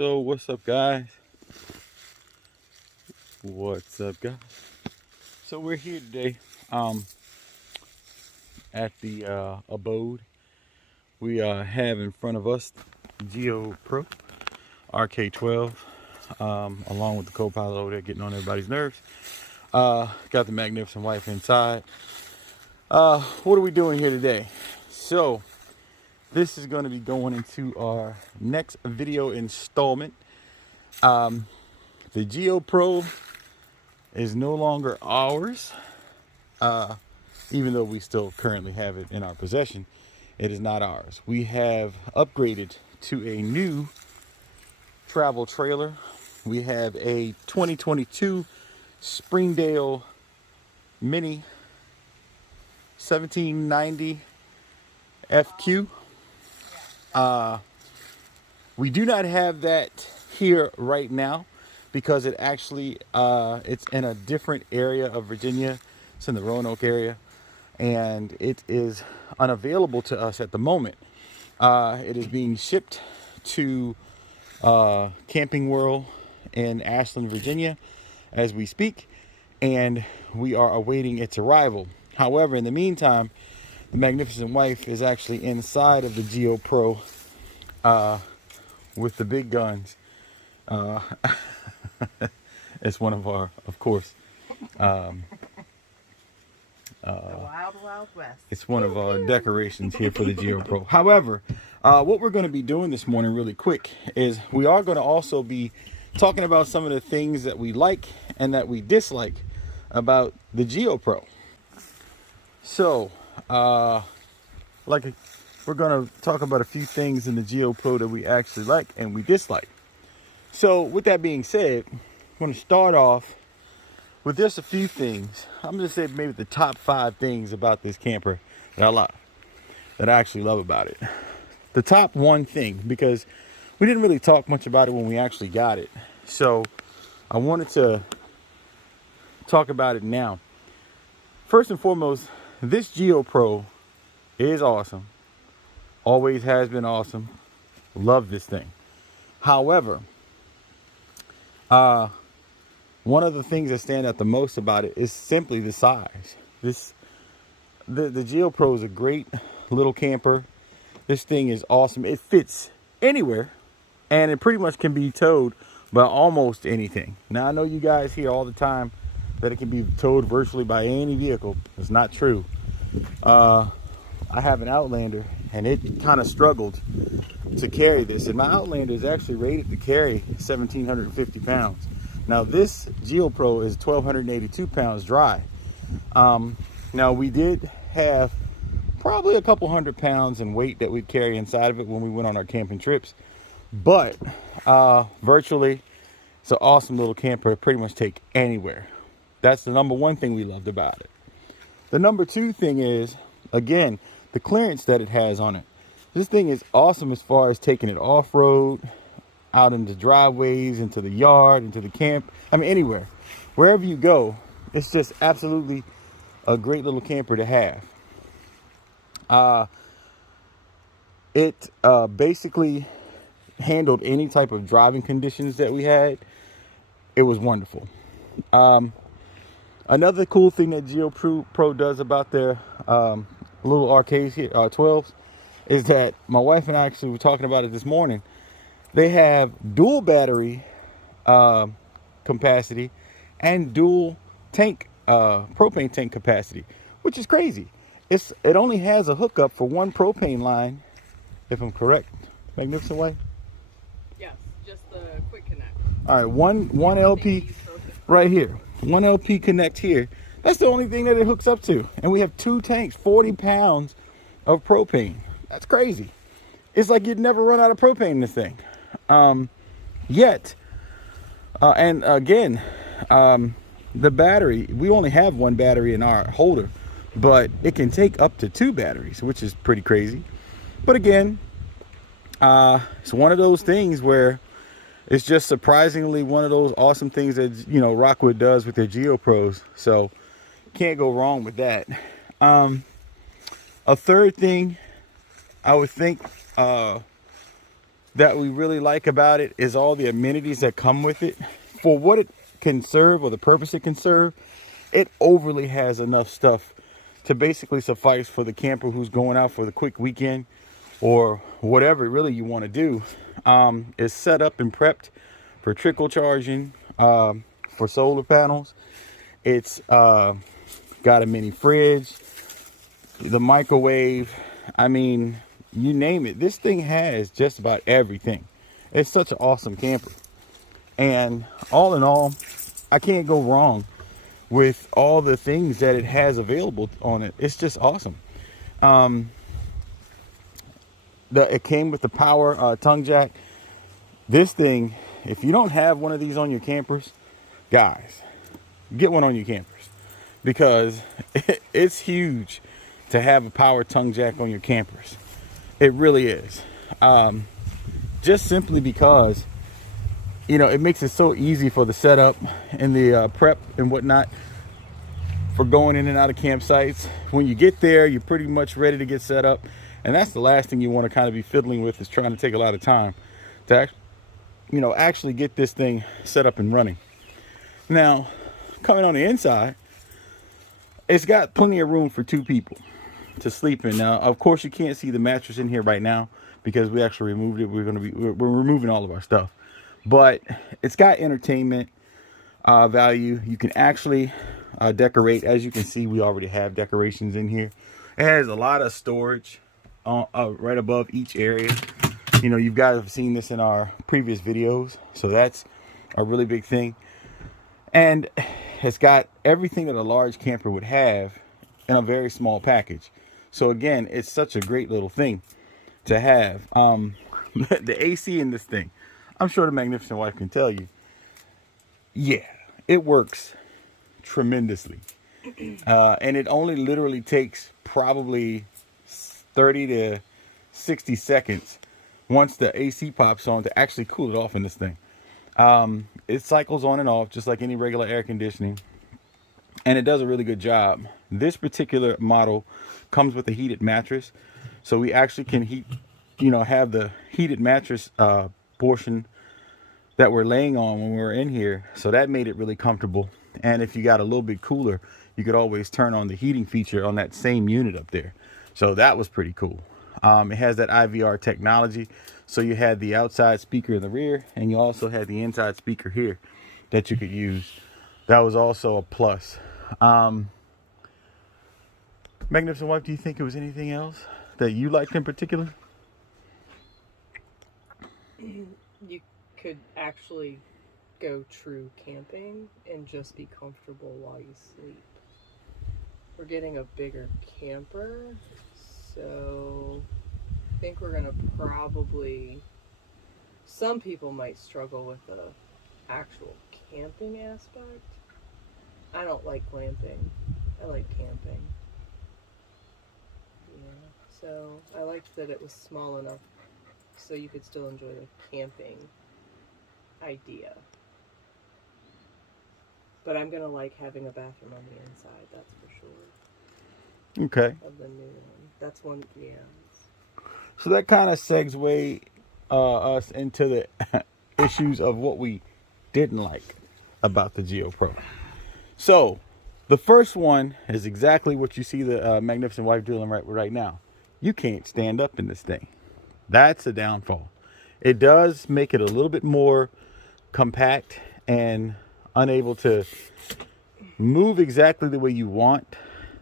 So what's up, guys? What's up, guys? So we're here today at the abode. We have in front of us GeoPro RK12 along with the co-pilot over there getting on everybody's nerves. Got the magnificent wife inside. What are we doing here today? So this is going to be going into our next video installment. The GeoPro is no longer ours, even though we still currently have it in our possession. It is not ours. We have upgraded to a new travel trailer. We have a 2022 Springdale Mini 1790 FQ. We do not have that here right now because it actually it's in a different area of Virginia. It's in the Roanoke area, and it is unavailable to us at the moment. It is being shipped to Camping World in Ashland, Virginia as we speak, and we are awaiting its arrival. However, in the meantime, the magnificent wife is actually inside of the GeoPro with the big guns. It's one of our, of course, the Wild Wild West. It's one of our decorations here for the GeoPro. However, what we're going to be doing this morning really quick is we are going to also be talking about some of the things that we like and that we dislike about the GeoPro. So, we're going to talk about a few things in the GeoPro that we actually like and we dislike. So, with that being said, I'm going to start off with just a few things. I'm going to say maybe the top 5 things about this camper that I love, that I actually love about it. The top one thing, because we didn't really talk much about it when we actually got it. So, I wanted to talk about it now. First and foremost, this GeoPro is awesome. Always has been awesome. Love this thing. However, one of the things that stand out the most about it is simply the size. The GeoPro is a great little camper. This thing is awesome. It fits anywhere, and it pretty much can be towed by almost anything. Now, I know you guys hear all the time that it can be towed virtually by any vehicle. It's not true. I have an Outlander, and it kind of struggled to carry this. And my Outlander is actually rated to carry 1,750 pounds. Now, this GeoPro is 1,282 pounds dry. Now, we did have probably a couple 100 pounds in weight that we'd carry inside of it when we went on our camping trips. But virtually, it's an awesome little camper. It pretty much take anywhere. That's the number one thing we loved about it. The number two thing is, again, the clearance that it has on it. This thing is awesome as far as taking it off-road, out into driveways, into the yard, into the camp. I mean, anywhere. Wherever you go, it's just absolutely a great little camper to have. It basically handled any type of driving conditions that we had. It was wonderful. Another cool thing that GeoPro Pro does about their little RKs here, 12s, is that my wife and I actually were talking about it this morning. They have dual battery capacity and dual tank propane tank capacity, which is crazy. It only has a hookup for one propane line, if I'm correct. Magnificent wife? Yes, just the quick connect. All right, one LP right here. One LP connect here. That's the only thing that it hooks up to. And we have 2 tanks, 40 pounds of propane. That's crazy. It's like you'd never run out of propane in this thing. And again, the battery, we only have one battery in our holder, but it can take up to 2 batteries, which is pretty crazy. But again, it's one of those things where it's just surprisingly one of those awesome things that, you know, Rockwood does with their GeoPros. So can't go wrong with that. A third thing, I would think that that we really like about it is all the amenities that come with it. For what it can serve, or the purpose it can serve, it overly has enough stuff to basically suffice for the camper who's going out for the quick weekend or whatever really you want to do. It's set up and prepped for trickle charging, for solar panels. It's got a mini fridge, the microwave. I mean, you name it. This thing has just about everything. It's such an awesome camper. And all in all, I can't go wrong with all the things that it has available on it. It's just awesome. It came with the power tongue jack. This thing, if you don't have one of these on your campers, guys, get one on your campers, because it's huge to have a power tongue jack on your campers. It really is. Just simply because, you know, it makes it so easy for the setup and the prep and whatnot for going in and out of campsites. When you get there, you're pretty much ready to get set up, and that's the last thing you want to kind of be fiddling with, is trying to take a lot of time to actually get this thing set up and running. Now, coming on the inside, it's got plenty of room for 2 people to sleep in. Now, of course, you can't see the mattress in here right now because we actually removed it. We're removing all of our stuff, but it's got entertainment value. You can actually decorate. As you can see, we already have decorations in here. It has a lot of storage right above each area. You know, you guys have seen this in our previous videos, so that's a really big thing. And it's got everything that a large camper would have in a very small package. So again, it's such a great little thing to have. The AC in this thing, I'm sure the Magnificent Wife can tell you, yeah, it works tremendously. And it only literally takes probably 30 to 60 seconds once the AC pops on to actually cool it off in this thing. It cycles on and off just like any regular air conditioning, and it does a really good job. This particular model comes with a heated mattress, so we actually can have the heated mattress portion that we're laying on when we're in here, so that made it really comfortable. And if you got a little bit cooler, you could always turn on the heating feature on that same unit up there, so that was pretty cool. It has that IVR technology, so you had the outside speaker in the rear, and you also had the inside speaker here that you could use. That was also a plus. Magnificent Wife, do you think it was anything else that you liked in particular? You could actually go true camping and just be comfortable while you sleep. We're getting a bigger camper, so I think we're gonna probably, some people might struggle with the actual camping aspect. I don't like glamping. I like camping. Yeah, so I liked that it was small enough so you could still enjoy the camping idea. But I'm gonna like having a bathroom on the inside, that's for sure. Okay. Of the new one. That's one, yeah. So that kind of segues us into the issues of what we didn't like about the GeoPro. So the first one is exactly what you see the Magnificent Wife doing right now. You can't stand up in this thing. That's a downfall. It does make it a little bit more compact and unable to move exactly the way you want.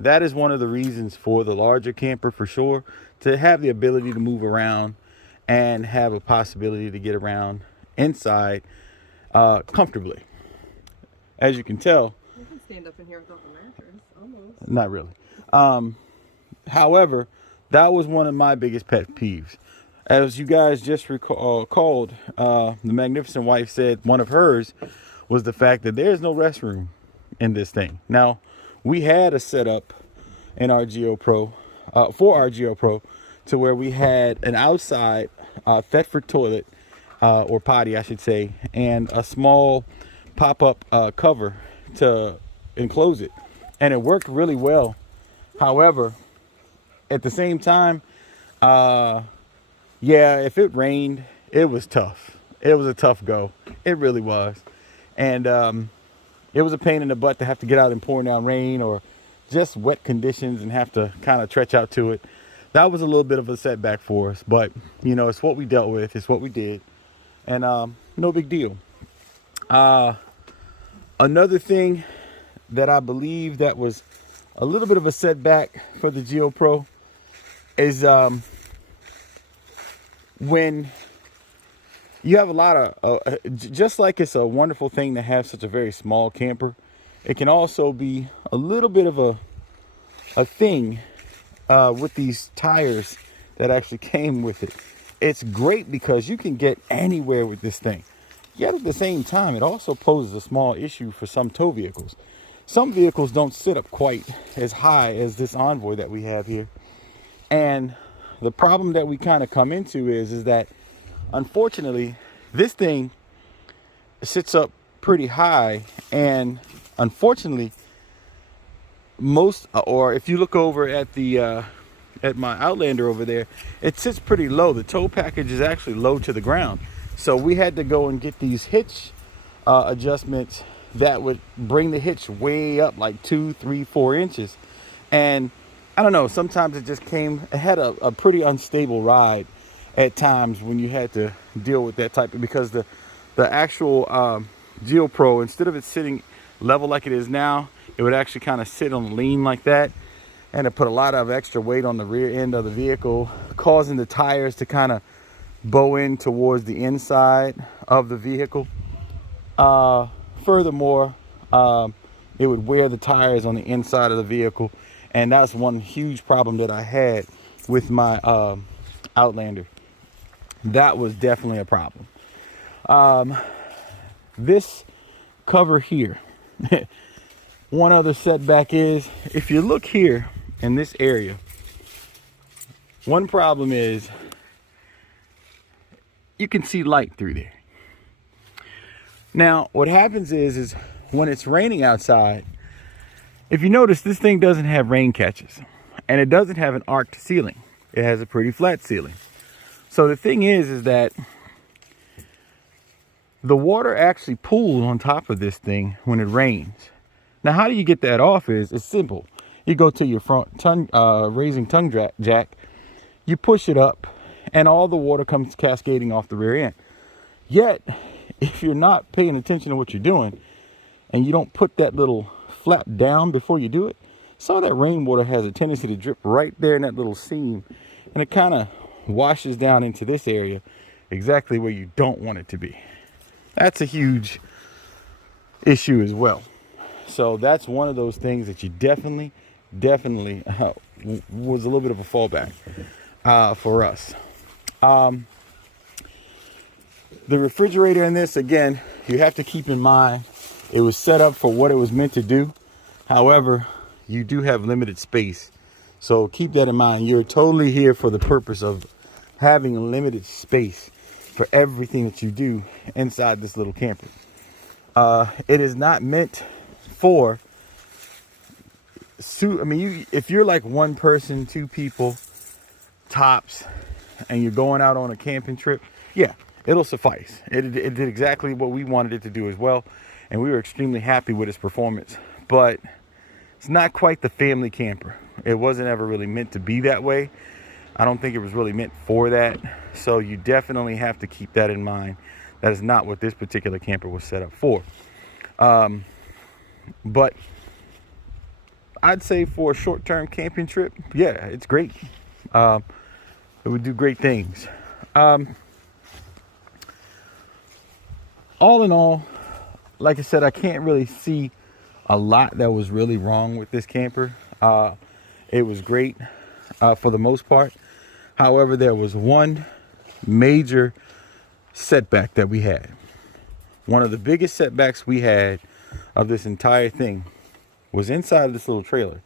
That is one of the reasons for the larger camper, for sure, to have the ability to move around and have a possibility to get around inside comfortably. As you can tell, You can stand up in here without the mattress, almost. not really. However, that was one of my biggest pet peeves. As you guys just recalled, the Magnificent Wife said one of hers was the fact that there's no restroom in this thing. Now, we had a setup in our GeoPro, for our GeoPro, to where we had an outside Thetford toilet, or potty, I should say, and a small pop-up cover to enclose it. And it worked really well. However, at the same time, yeah, if it rained it was tough. It was a tough go. It really was. And it was a pain in the butt to have to get out in pouring down rain or just wet conditions and have to kind of trek out to it. That was a little bit of a setback for us, but you know, it's what we dealt with. It's what we did, and no big deal. Another thing that I believe that was a little bit of a setback for the GeoPro is when you have a lot of, just like it's a wonderful thing to have such a very small camper, it can also be a little bit of a thing with these tires that actually came with it. It's great because you can get anywhere with this thing. Yet at the same time, it also poses a small issue for some tow vehicles. Some vehicles don't sit up quite as high as this Envoy that we have here. And the problem that we kind of come into is that unfortunately, this thing sits up pretty high, and unfortunately, or if you look over at the at my Outlander over there, it sits pretty low. The tow package is actually low to the ground, so we had to go and get these hitch adjustments that would bring the hitch way up like 2, 3, 4 inches. And I don't know, sometimes it just it had a pretty unstable ride at times when you had to deal with that type of, because the actual GeoPro, instead of it sitting level like it is now, it would actually kind of sit on lean like that, and it put a lot of extra weight on the rear end of the vehicle, causing the tires to kind of bow in towards the inside of the vehicle. Furthermore, it would wear the tires on the inside of the vehicle, and that's one huge problem that I had with my Outlander. That was definitely a problem. This cover here, one other setback is, if you look here in this area, one problem is you can see light through there. Now, what happens is when it's raining outside, if you notice, this thing doesn't have rain catches, and it doesn't have an arched ceiling. It has a pretty flat ceiling. So the thing is that the water actually pools on top of this thing when it rains. Now, how do you get that off? It's simple. You go to your front raising tongue jack, you push it up, and all the water comes cascading off the rear end. Yet, if you're not paying attention to what you're doing, and you don't put that little flap down before you do it, some of that rainwater has a tendency to drip right there in that little seam, and it kind of washes down into this area exactly where you don't want it to be. That's a huge issue as well. So that's one of those things that you definitely was a little bit of a fallback for us. The refrigerator in this, again, you have to keep in mind, it was set up for what it was meant to do. However, you do have limited space. So keep that in mind. You're totally here for the purpose of having limited space for everything that you do inside this little camper. It is not meant for, if you're like one person, 2 people, tops, and you're going out on a camping trip, yeah, it'll suffice. It did exactly what we wanted it to do as well, and we were extremely happy with its performance. But it's not quite the family camper. It wasn't ever really meant to be that way. I don't think it was really meant for that. So you definitely have to keep that in mind. That is not what this particular camper was set up for. But I'd say for a short-term camping trip, yeah, it's great. It would do great things. All in all, like I said, I can't really see a lot that was really wrong with this camper. It was great for the most part. However, there was one major setback that we had. One of the biggest setbacks we had of this entire thing was inside of this little trailer.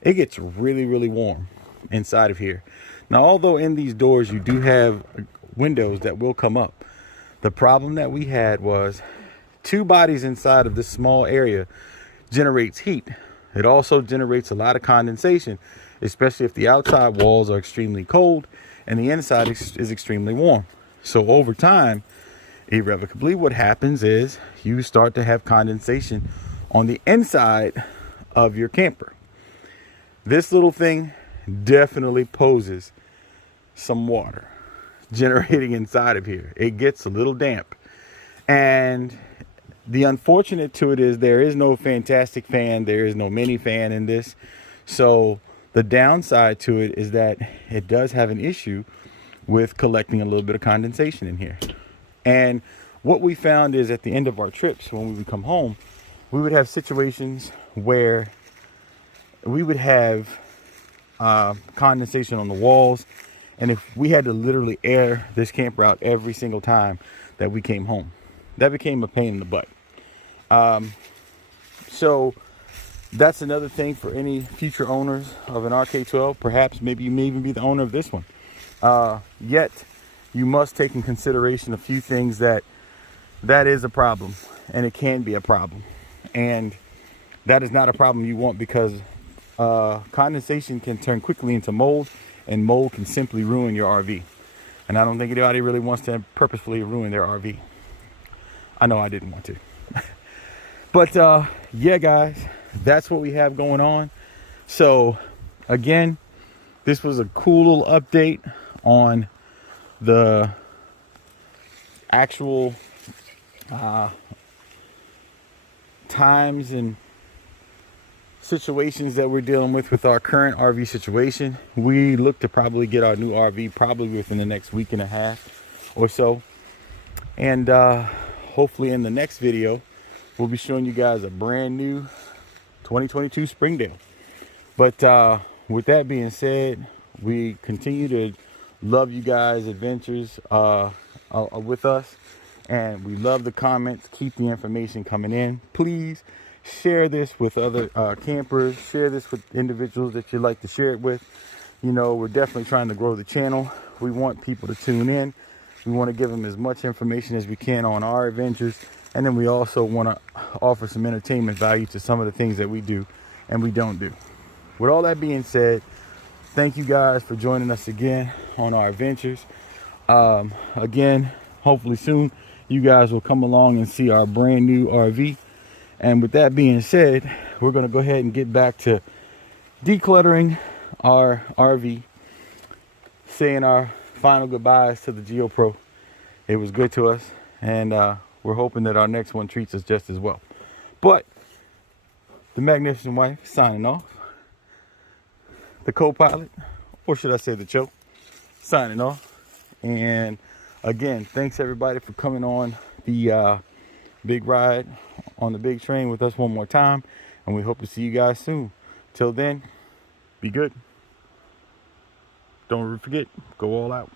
It gets really, really warm inside of here. Now, although in these doors you do have windows that will come up, the problem that we had was 2 bodies inside of this small area generates heat. It also generates a lot of condensation, especially if the outside walls are extremely cold and the inside is extremely warm. So over time, irrevocably, what happens is you start to have condensation on the inside of your camper. This little thing definitely poses some water generating inside of here. It gets a little damp. And the unfortunate to it is there is no fantastic fan. There is no mini fan in this. So the downside to it is that it does have an issue with collecting a little bit of condensation in here. And what we found is at the end of our trips, when we would come home, we would have situations where we would have condensation on the walls. And if we had to literally air this camper out every single time that we came home, that became a pain in the butt. So that's another thing for any future owners of an RK12. Perhaps maybe you may even be the owner of this one. Yet you must take in consideration a few things that is a problem, and it can be a problem. And that is not a problem you want, because condensation can turn quickly into mold, and mold can simply ruin your RV. And I don't think anybody really wants to purposefully ruin their RV. I know I didn't want to. But yeah, guys, that's what we have going on. So again, this was a cool little update on the actual times and situations that we're dealing with our current RV situation. We look to probably get our new RV probably within the next week and a half or so. And hopefully in the next video, we'll be showing you guys a brand new 2022 Springdale. But with that being said, we continue to love you guys' adventures with us. And we love the comments. Keep the information coming in. Please share this with other campers. Share this with individuals that you'd like to share it with. You know, we're definitely trying to grow the channel. We want people to tune in. We want to give them as much information as we can on our adventures. And then we also want to offer some entertainment value to some of the things that we do and we don't do. With all that being said, thank you guys for joining us again on our adventures. Again, hopefully soon you guys will come along and see our brand new RV. And with that being said, we're going to go ahead and get back to decluttering our RV, saying our final goodbyes to the GeoPro. It was good to us, and we're hoping that our next one treats us just as well. But the Magnificent Wife signing off. The co-pilot, or should I say the choke, signing off. And again, thanks everybody for coming on the big ride on the big train with us one more time, and we hope to see you guys soon. Till then, be good. Don't forget, go all out.